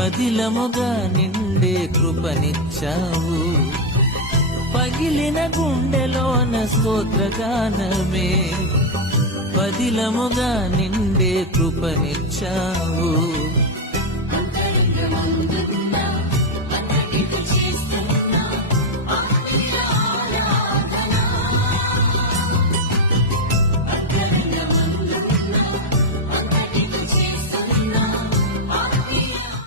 పదిలముగా నిండే కృపనిచ్చావు. పగిలిన గుండెలోన స్తోత్రగానమే. పదిలముగా నిండే కృపనిచ్చావు.